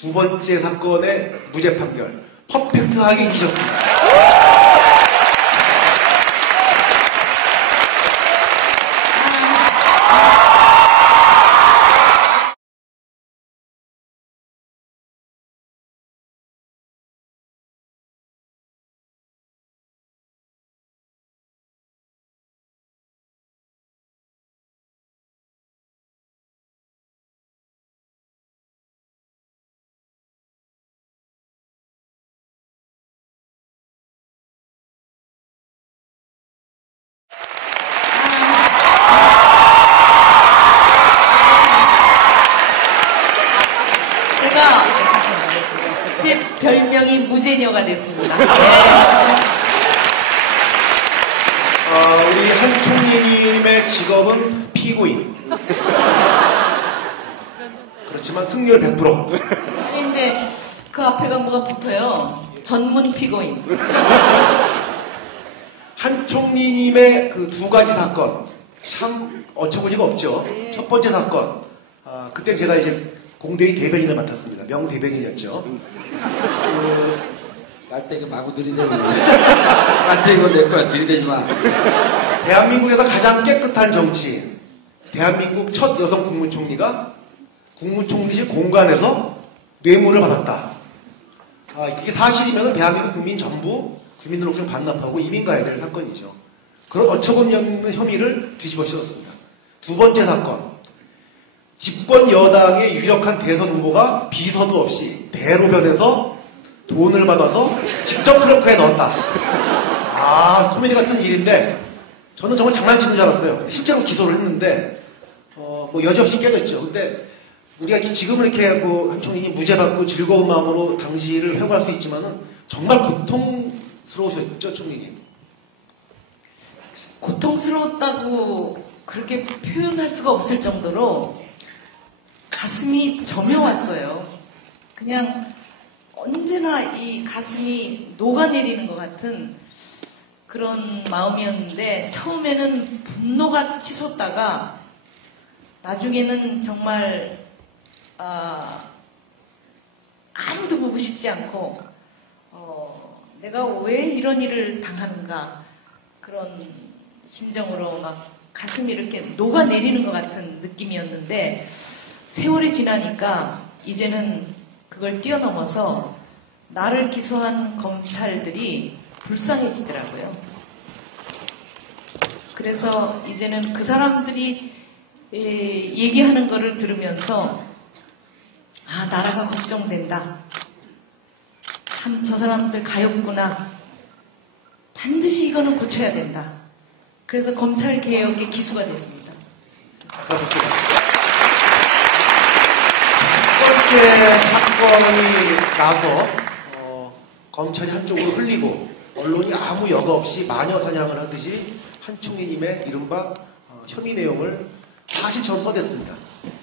두 번째 사건의 무죄 판결 퍼펙트하게 이기셨습니다. 제 별명이 무제녀가 됐습니다. 우리 한 총리님의 직업은 피고인. 그렇지만 승률 100%. 아닌데 그 앞에가 뭐가 붙어요. 전문 피고인. 한 총리님의 그 두 가지 사건 참 어처구니가 없죠. 첫 번째 사건, 그때 제가 이제 공대의 대변인을 맡았습니다. 명대변인이었죠. 깔때기 마구 들이대고. 깔때기 이거 내 거야. 들이대지 마. 대한민국에서 가장 깨끗한 정치인, 대한민국 첫 여성 국무총리가 국무총리실 공간에서 뇌물을 받았다. 그게 사실이면 대한민국 국민 전부 주민등록증 반납하고 이민 가야 될 사건이죠. 그런 어처구니 없는 혐의를 뒤집어 씌웠습니다. 두 번째 사건, 집권 여당의 유력한 대선 후보가 비서도 없이 대로변에서 돈을 받아서 직접 트렁크에 넣었다. 코미디 같은 일인데 저는 정말 장난치는 줄 알았어요. 실제로 기소를 했는데 뭐 여지없이 깨졌죠. 근데 우리가 지금은 이렇게 한 총리님 무죄 받고 즐거운 마음으로 당시를 회고할 수 있지만은 정말 고통스러우셨죠, 총리님? 고통스러웠다고 그렇게 표현할 수가 없을 정도로 가슴이 저며왔어요. 그냥 언제나 이 가슴이 녹아내리는 것 같은 그런 마음이었는데 처음에는 분노가 치솟다가 나중에는 정말 아무도 보고 싶지 않고 내가 왜 이런 일을 당하는가 그런 심정으로 막 가슴이 이렇게 녹아내리는 것 같은 느낌이었는데 세월이 지나니까 이제는 그걸 뛰어넘어서 나를 기소한 검찰들이 불쌍해지더라고요. 그래서 이제는 그 사람들이 얘기하는 거를 들으면서 나라가 걱정된다. 참 저 사람들 가엾구나. 반드시 이거는 고쳐야 된다. 그래서 검찰 개혁의 기수가 됐습니다. 첫 번째 사건이 나서 검찰이 한쪽으로 흘리고 언론이 아무 여과 없이 마녀 사냥을 하듯이 한 총리님의 이른바 혐의 내용을 사실처럼 써댔습니다.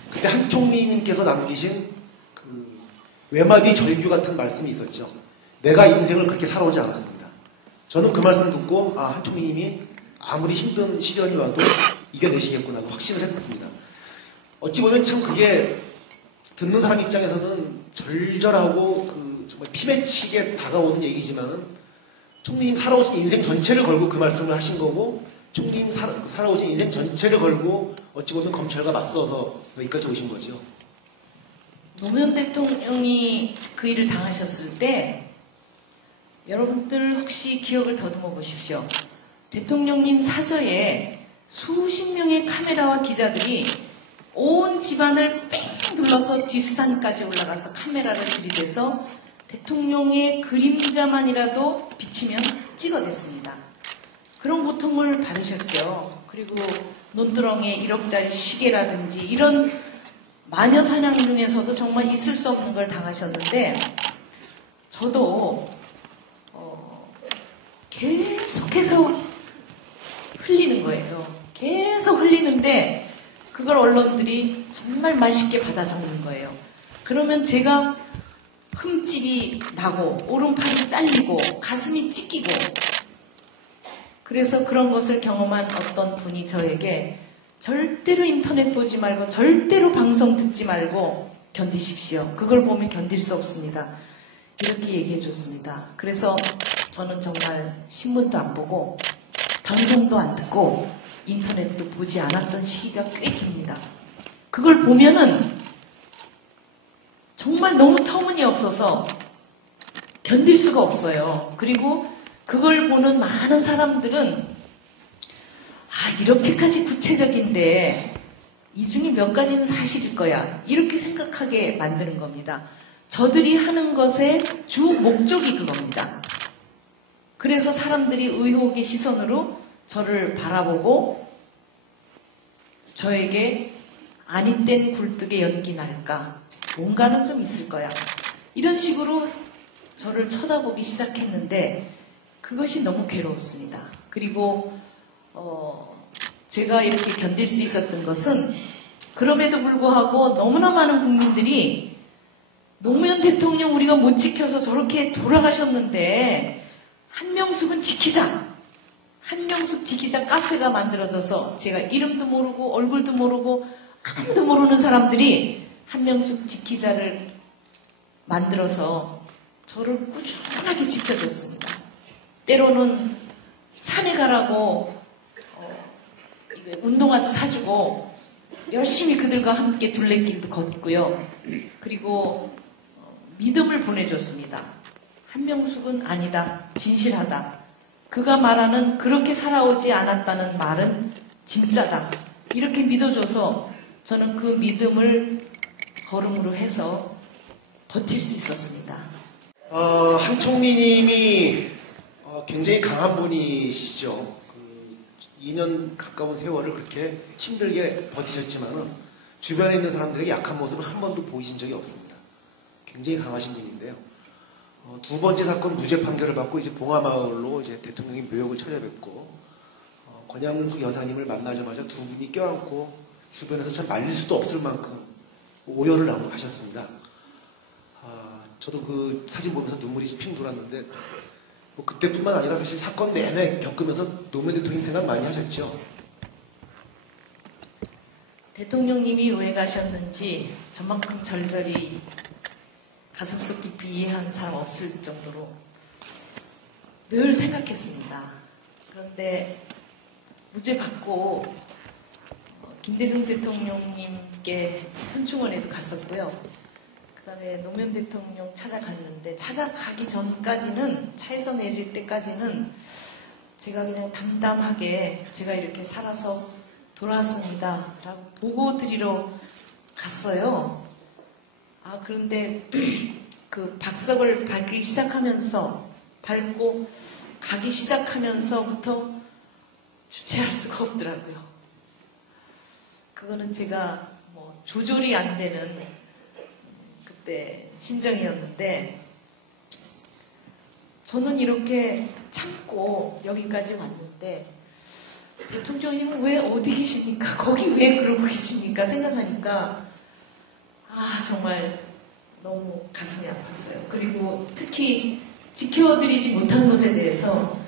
그때 한 총리님께서 남기신 그 외마디 절규 같은 말씀이 있었죠. 내가 인생을 그렇게 살아오지 않았습니다. 저는 그 말씀 듣고 한 총리님이 아무리 힘든 시련이 와도 이겨내시겠구나 확신을 했었습니다. 어찌 보면 참 그게 듣는 사람 입장에서는 절절하고 정말 피맺히게 다가오는 얘기지만은 총리님 살아오신 인생 전체를 걸고 그 말씀을 하신 거고 총리님 살아오신 인생 전체를 걸고 어찌 보면 검찰과 맞서서 여기까지 오신 거죠. 노무현 대통령이 그 일을 당하셨을 때 여러분들 혹시 기억을 더듬어 보십시오. 대통령님 사저에 수십 명의 카메라와 기자들이 온 집안을 뺑 둘러서 뒷산까지 올라가서 카메라를 들이대서 대통령의 그림자만이라도 비치면 찍어댔습니다. 그런 고통을 받으셨죠. 그리고 논두렁에 1억짜리 시계라든지 이런 마녀 사냥 중에서도 정말 있을 수 없는 걸 당하셨는데 저도 계속해서 흘리는 거예요. 계속 흘리는데 그걸 언론들이 정말 맛있게 받아 적는 거예요. 그러면 제가 흠집이 나고 오른팔이 잘리고 가슴이 찢기고 그래서 그런 것을 경험한 어떤 분이 저에게 절대로 인터넷 보지 말고 절대로 방송 듣지 말고 견디십시오. 그걸 보면 견딜 수 없습니다. 이렇게 얘기해 줬습니다. 그래서 저는 정말 신문도 안 보고 방송도 안 듣고 인터넷도 보지 않았던 시기가 꽤 깁니다. 그걸 보면은 정말 너무 터무니없어서 견딜 수가 없어요. 그리고 그걸 보는 많은 사람들은 이렇게까지 구체적인데 이 중에 몇 가지는 사실일 거야. 이렇게 생각하게 만드는 겁니다. 저들이 하는 것의 주 목적이 그겁니다. 그래서 사람들이 의혹의 시선으로 저를 바라보고 저에게 아니땐 굴뚝에 연기 날까? 뭔가는 좀 있을 거야. 이런 식으로 저를 쳐다보기 시작했는데 그것이 너무 괴로웠습니다. 그리고 제가 이렇게 견딜 수 있었던 것은 그럼에도 불구하고 너무나 많은 국민들이 노무현 대통령 우리가 못 지켜서 저렇게 돌아가셨는데 한명숙은 지키자. 한명숙 지키자 카페가 만들어져서 제가 이름도 모르고 얼굴도 모르고 아무도 모르는 사람들이 한명숙 지키자를 만들어서 저를 꾸준하게 지켜줬습니다. 때로는 산에 가라고 운동화도 사주고 열심히 그들과 함께 둘레길도 걷고요. 그리고 믿음을 보내줬습니다. 한명숙은 아니다. 진실하다. 그가 말하는 그렇게 살아오지 않았다는 말은 진짜다. 이렇게 믿어줘서 저는 그 믿음을 걸음으로 해서 버틸 수 있었습니다. 한총리님이 굉장히 강한 분이시죠. 2년 가까운 세월을 그렇게 힘들게 버티셨지만은 주변에 있는 사람들에게 약한 모습을 한 번도 보이신 적이 없습니다. 굉장히 강하신 분인데요. 두 번째 사건 무죄 판결을 받고 이제 봉화마을로 이제 대통령이 묘역을 찾아뵙고 권양숙 여사님을 만나자마자 두 분이 껴안고 주변에서 참 말릴 수도 없을 만큼 오열을 하셨습니다. 저도 그 사진 보면서 눈물이 핑 돌았는데 뭐 그때뿐만 아니라 사실 사건 내내 겪으면서 노무현 대통령 생각 많이 하셨죠? 대통령님이 왜 가셨는지 저만큼 절절히 가슴속 깊이 이해하는 사람 없을 정도로 늘 생각했습니다. 그런데 무죄 받고 김대중 대통령님께 현충원에도 갔었고요. 그 다음에 노무현 대통령 찾아갔는데 찾아가기 전까지는 차에서 내릴 때까지는 제가 그냥 담담하게 제가 이렇게 살아서 돌아왔습니다 라고 보고 드리러 갔어요. 그런데 그 박석을 밟기 시작하면서 밟고 가기 시작하면서부터 주체할 수가 없더라고요. 그거는 제가 뭐 조절이 안 되는 그때 심정이었는데 저는 이렇게 참고 여기까지 왔는데 대통령님은 왜 어디 계십니까? 거기 왜 그러고 계십니까? 생각하니까 정말 너무 가슴이 아팠어요. 그리고 특히 지켜드리지 못한 것에 대해서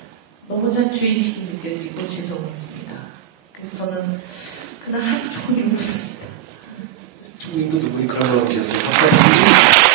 너무 죄의식이 느껴지고 죄송했습니다. 그래서 저는 그날 하루 종일 울었습니다. 총리님도 눈물이 그러고 계셨어요.